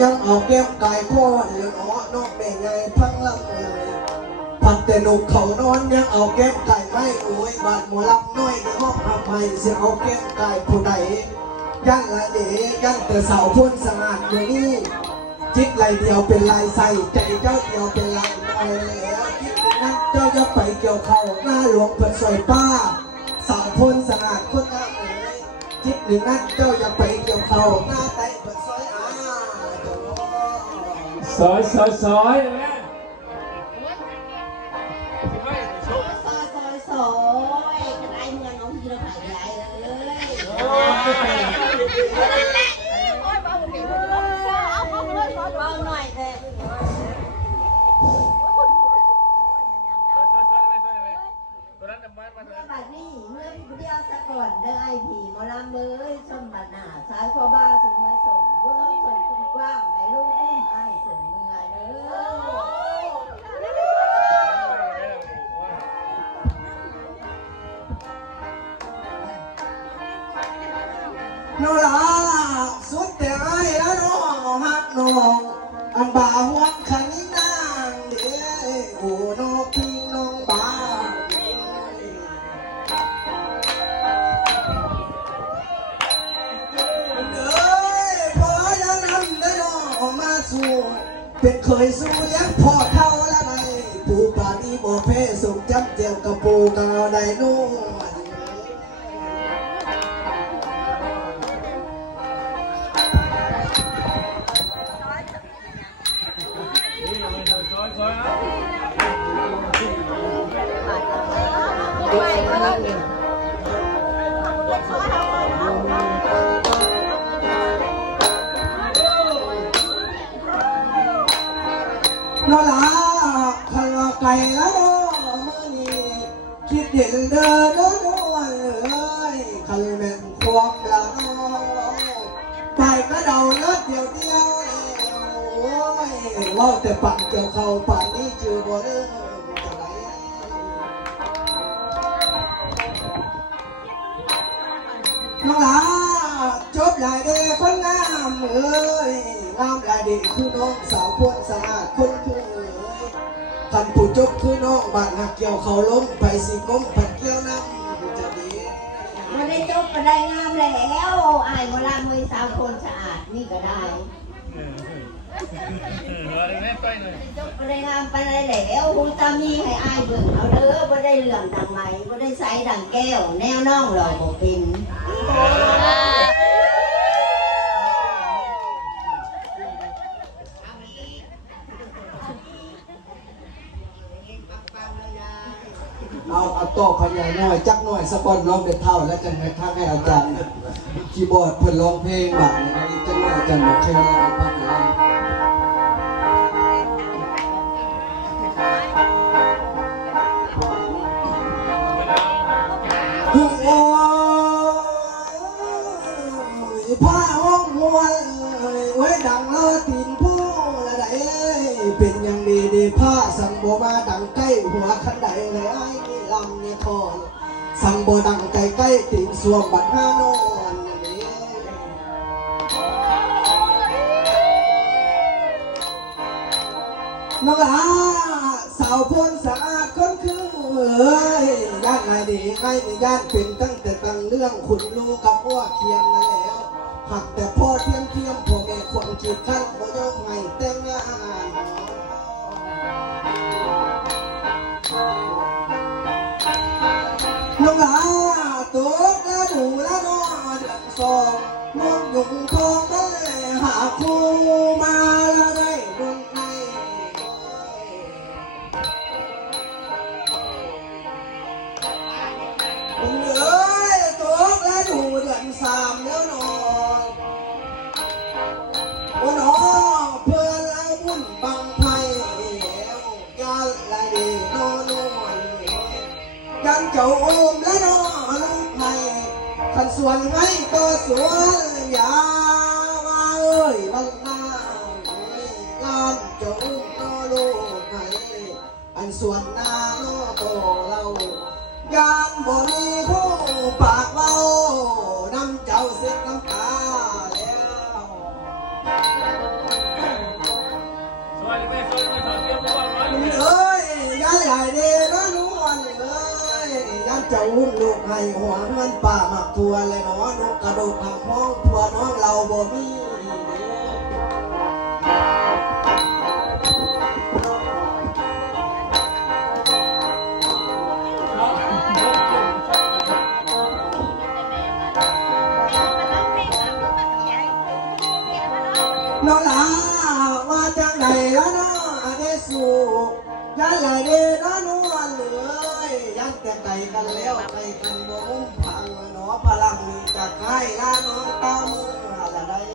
ยังเอาแก้มกายพ่อหรืออ้อนอกแม่ใหญ่พังลำเลยพักแต่หนุกเขานอนยังเอาแก้มกายไม่โอ้ยบาดหมอลับน้อยในห้องอภัยเสียเอาแก้มกายผู้ใดยังละเดยังแต่สาวพ้นสะอาดอยู่นี่จิตไหลเดียวเป็นลายใส่ใจเจ้าเดียวเป็นลายน้อยแล้วคิดนั่นเจ้าจะไปเกี่ยวเขาหน้าหลวงเปิดซอยป้าสาวพ้นสะอาดคนงามเลยจิตหนึ่งนั้นเจ้าจะไปเกี่ยวเขาหน้าไตเปิดซอยซอยนะซอยซอยจะได้เงินน้องพี่เราขายใหญ่เลยนั่นแหละเอาหน่อยเถอะบัดนี้เมื่อเดียวสะก่อนเดินไอผีมอลำเบยชมบัดหน้าสายพ่อบ้าสูงมาส่งเบื้องส่งคุณกว้างให้ลูกอุ้มไอส่งเมื่อยเด้อโนราสุดแต่ไอ้แล้วน้องฮักน้องอันบ่าหวังขันนางเด้โอ้น้องพี่น้องบ่าเป็นเคยสู้ยังพอเท่าละไงปูปานีบ่เพ่ส่งจับเจียวกับปูกาวได้นู่นนอลาขันว่าไก่แล้วเมื่อนี้คิดเห็นเดินด้วยเลยขันแม่นความละน้องไปกระเดาเลิศเดียวโอ้ยว่าแต่ปั่นเกี่ยวเขาปั่นนี้จือบ่เลิกจะไหนน้องลาจบหลายเด้คนงามเอ้ยงามหลายเด้คือน้องสาวพวนสะอาดคนคือท่านผู้จบคือน้องบ้านหักเกี่ยวเขาล้มไปสิก้มผัดเกี่ยวน้ำจะดีมาได้จบมาได้งามแล้วไอ้เวลามือสาวคนสะอาดนี่ก็ได้จบมาได้งามไปได้แล้วคุณตามีให้ไอ้เบิ่งเอาเด้อมาได้เหลืองดังไหมมาได้ใสดังแก้วแนวน้องหล่อบ่เป็นเอาโต๊ะขยายหน่อยจักหน่อยสปอนร้องเป็นเท่าแล้วจังให้ข้างให้อาจารย์คีย์บอร์ดเพิ่นร้องเพลงแบบนี้จังหน่อยอาจารย์บอกให้เราพักเลยผ้าห้องมวยไว้ดังเลิศตีนผู้ละไดเป็นอย่างดีดีผ้าสั่งโบมาดังใกล้หัวขันใดเลยไอ้นี่ลำนี่ทอนสั่งโบดังใกล้ใกล้ตีนสวมบัดห้านอนน้องอาสาวพลสะอาดคนคือย่านไงดีไงย่านเป็นตั้งแต่ตั้งเรื่องขุนลูกกับว่าเคียงนั่นแล้วหักแต่พ่อเทียมพ่อแม่คนจีบขั้นบ่ยอมให้แต่งงานน้องอาตัวแล้วดูแล้วน้อเดือดสองน้องยุงทองก็เลยหาคู่มาแล้วได้ดวงใจตัวแล้วดูเดือดสามแล้วน้องโอ้น้องเพื่อนแล้วบุญบังไพ่แล้วยันไรดีโน่นยันเจ้าโอมและน้องลูกไพ่ขันส่วนให้ก็สวนยาวเอ้ยบังหน้ายันเจ้าโอมน้องลูกไพ่อันส่วนหน้าน้องโตเรายานบ่มีผู้ปากเบาน้ำเจ้าเสียน้ำตาแล้ว จะอุ้มลูกให้หัวเงินป่าหมักทัวเลยเนาะนกกระโดดหักห้องทัวน้องเราบ่มี นอลาว่าจังใดละเนาะอเดสูยันละเดนอนวลเลยยันแต่ไกลกันแล้วไกลกันบ่มุ่งพังเนาะพลังมีจากใครละน้องตามือละได้